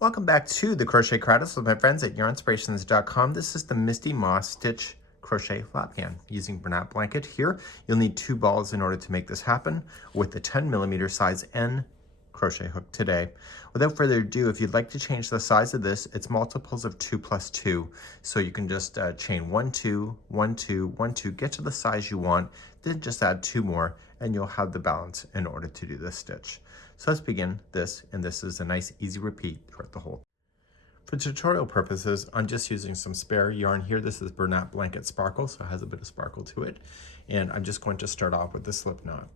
Welcome back to the Crochet Cradles with my friends at yarnspirations.com. This is the Misty Moss Stitch Crochet Lapghan using Granite blanket. Here, you'll need 2 balls in order to make this happen with the 10mm size N crochet hook today. Without further ado, if you'd like to change the size of this, it's multiples of 2 plus 2. So you can just chain 1, 2, 1, 2, 1, 2, get to the size you want, then just add 2 more, and you'll have the balance in order to do this stitch. So let's begin this, and this is a nice easy repeat throughout the whole. For tutorial purposes, I'm just using some spare yarn here. This is Granite Blanket Sparkle, so it has a bit of sparkle to it. And I'm just going to start off with the slip knot.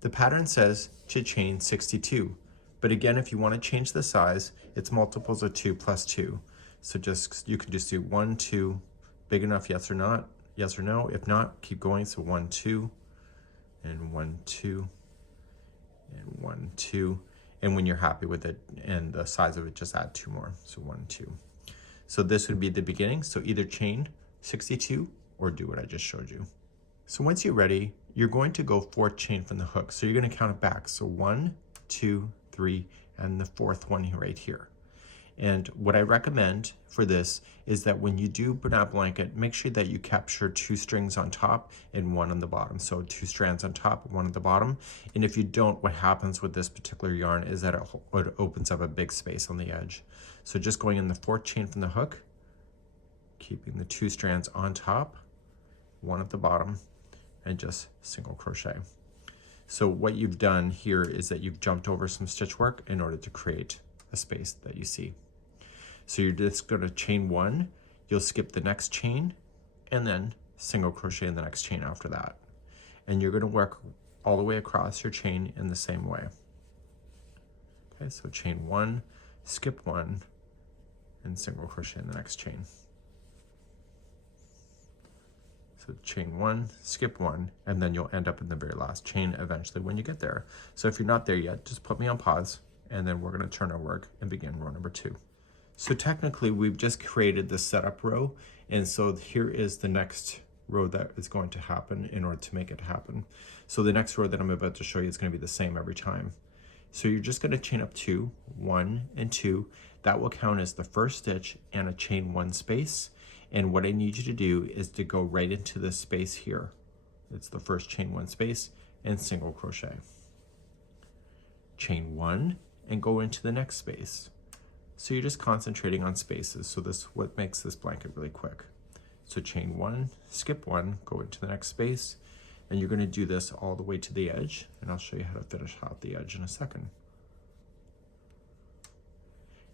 The pattern says to chain 62, but again, if you want to change the size, it's multiples of 2 plus 2. So you can just do 1, 2, big enough, yes or not, yes or no. If not, keep going. So 1, 2, and 1, 2, and 1, 2. And when you're happy with it and the size of it, just add 2 more. So 1, 2. So this would be the beginning. So either chain 62 or do what I just showed you. So once you're ready, you're going to go 4th chain from the hook. So you're going to count it back. So 1, 2, 3, and the 4th one right here. And what I recommend for this is that when you do Granite blanket, make sure that you capture 2 strings on top and 1 on the bottom. So 2 strands on top, 1 on the bottom. And if you don't, what happens with this particular yarn is that it opens up a big space on the edge. So just going in the 4th chain from the hook, keeping the 2 strands on top, 1 at the bottom, and just single crochet. So what you've done here is that you've jumped over some stitch work in order to create a space that you see. So you're just going to chain 1, you'll skip the next chain, and then single crochet in the next chain after that. And you're going to work all the way across your chain in the same way. Okay, so chain 1, skip 1, and single crochet in the next chain. So chain 1, skip 1, and then you'll end up in the very last chain eventually when you get there. So if you're not there yet, just put me on pause, and then we're going to turn our work and begin row number 2. So technically we've just created the setup row, and so here is the next row that is going to happen in order to make it happen. So the next row that I'm about to show you is going to be the same every time. So you're just going to chain up 2, 1 and 2. That will count as the first stitch and a chain 1 space. And what I need you to do is to go right into this space here. It's the first chain 1 space and single crochet. Chain 1 and go into the next space. So you're just concentrating on spaces. So this what makes this blanket really quick. So chain 1, skip 1, go into the next space, and you're going to do this all the way to the edge, and I'll show you how to finish out the edge in a second.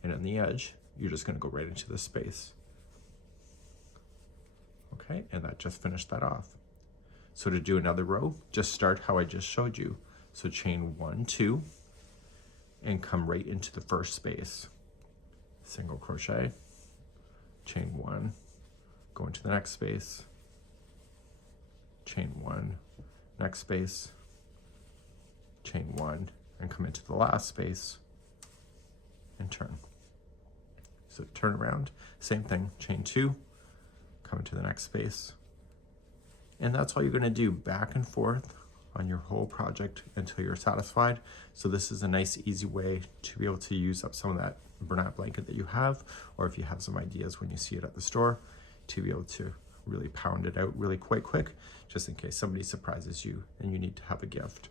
And on the edge, you're just going to go right into the space. Okay, and that just finished that off. So to do another row, just start how I just showed you. So chain 1, 2, and come right into the first space. Single crochet, chain 1, go into the next space, chain 1, next space, chain 1, and come into the last space and turn. So turn around, same thing, chain 2, come into the next space. And that's all you're going to do, back and forth on your whole project until you're satisfied. So this is a nice easy way to be able to use up some of that Granite blanket that you have, or if you have some ideas when you see it at the store, to be able to really pound it out really quite quick, just in case somebody surprises you and you need to have a gift.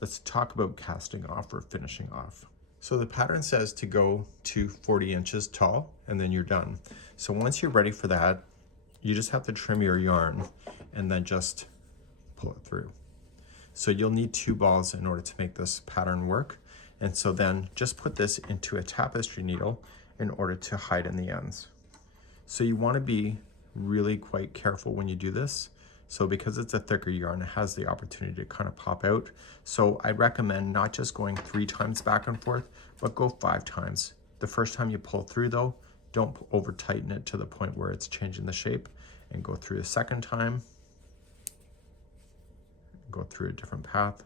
Let's talk about casting off or finishing off. So the pattern says to go to 40 inches tall, and then you're done. So once you're ready for that, you just have to trim your yarn and then just pull it through. So you'll need 2 balls in order to make this pattern work. And so then just put this into a tapestry needle in order to hide in the ends. So you want to be really quite careful when you do this. So because it's a thicker yarn, it has the opportunity to kind of pop out. So I recommend not just going 3 times back and forth, but go 5 times. The first time you pull through though, don't over tighten it to the point where it's changing the shape, and go through a second time. Go through a different path.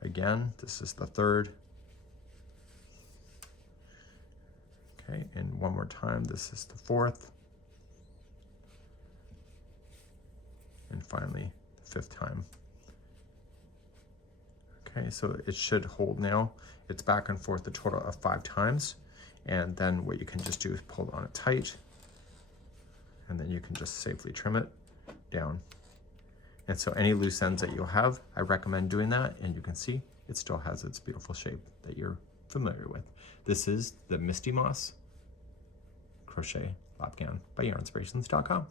Again, this is the 3rd. Okay, and one more time, this is the 4th. And finally, the 5th time. Okay, so it should hold now. It's back and forth a total of 5 times. And then what you can just do is pull on it tight, and then you can just safely trim it down. And so any loose ends that you'll have, I recommend doing that, and you can see it still has its beautiful shape that you're familiar with. This is the Misty Moss Crochet Lapghan by yarnspirations.com.